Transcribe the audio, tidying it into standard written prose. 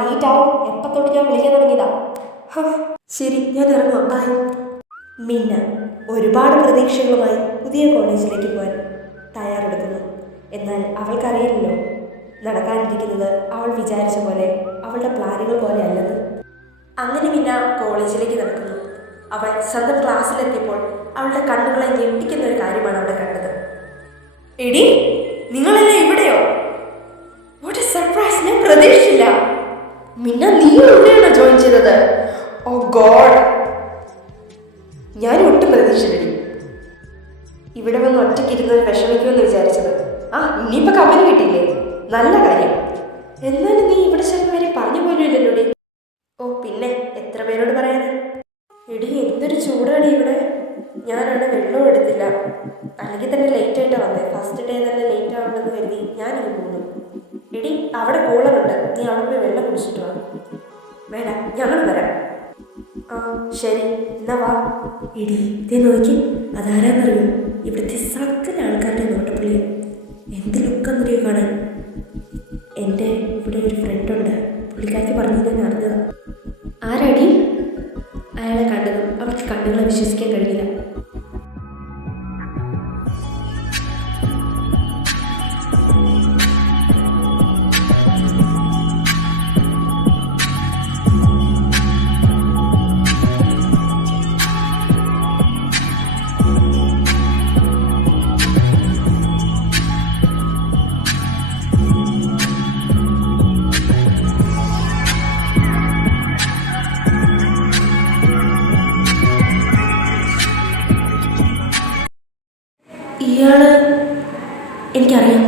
Late ആവും. എപ്പത്തൊട്ട് ഞാൻ വിളിക്കാൻ തുടങ്ങിയതാ. ശരി, ഞാൻ ഇറങ്ങും. ബൈ. മിന്ന ഒരുപാട് പ്രതീക്ഷകളുമായി പുതിയ കോളേജിലേക്ക് പോകാൻ തയ്യാറെടുക്കുന്നു. എന്നാൽ അവൾക്കറിയില്ലല്ലോ നടക്കാനിരിക്കുന്നത് അവൾ വിചാരിച്ച പോലെ, അവളുടെ പ്ലാനുകൾ പോലെ അല്ലെന്ന്. അങ്ങനെ മിന്ന കോളേജിലേക്ക് നടക്കുന്നു. അവൾ സ്വന്തം ക്ലാസ്സിലെത്തിയപ്പോൾ അവളുടെ കണ്ണുകളെ ഞെട്ടിക്കുന്ന ഒരു കാര്യമാണ് അവിടെ കണ്ടത്. എടി, നിങ്ങളെല്ലാം ഇവിടെയോ? What A surprise! ഞാൻ പ്രതീക്ഷിച്ചില്ല. മിന്ന, നീ എവിടെയാണോ ജോയിൻ ചെയ്തത്? ഓ ഗോഡ്, ഞാൻ ഒട്ടും പ്രതീക്ഷിച്ചില്ല. ഇവിടെ വന്ന് ഒറ്റയ്ക്കിരുന്നത് വിഷമിക്കുമെന്ന് വിചാരിച്ചത്. ഇനിയിപ്പോൾ കമ്പനി കിട്ടിയില്ലേ? നല്ല കാര്യം. എന്നാലും നീ ഇവിടെ ചെറുപ്പം വരെ പറഞ്ഞു പോലും ഇല്ലല്ലോടി. ഓ പിന്നെ എത്ര പേരോട് പറയാൻ. എടി, എന്തൊരു ചൂടാണ് ഇവിടെ. ഞാനവിടെ വെള്ളവും എടുത്തില്ല. അല്ലെങ്കിൽ തന്നെ ലേറ്റായിട്ടാണ് വന്നത്. ഫസ്റ്റ് ഡേ തന്നെ ലേറ്റ് ആവുണ്ടെന്ന് കരുതി ഞാനിങ്ങ് പോകുന്നു. എടി, അവിടെ കൂളറുണ്ട്, നീ അവിടെ പോയി വെള്ളം കുടിച്ചിട്ട് വാ. വേണ്ട, ഞങ്ങൾ വരാം. ശരി, എന്നാ വാ. എടി, ഇതേ നോക്കി, അതാരാന്നറിയോ? ഇവിടുത്തെ സകല ആൾക്കാരുടെ നോട്ടപ്പുള്ളി. എന്ത് ലുക്കാന്നറിയോ കാണാൻ. എൻ്റെ ഇവിടെ ഒരു ഫ്രണ്ടുണ്ട്, പുള്ളിക്കാർക്ക് പറഞ്ഞു ഞാൻ അറിഞ്ഞത്. ആരാടി? അയാളെ കണ്ടതും അവൾക്ക് കണ്ണുകളെ വിശ്വസിക്കാൻ കഴിയില്ല. ഇയാള് എനിക്കറിയാം.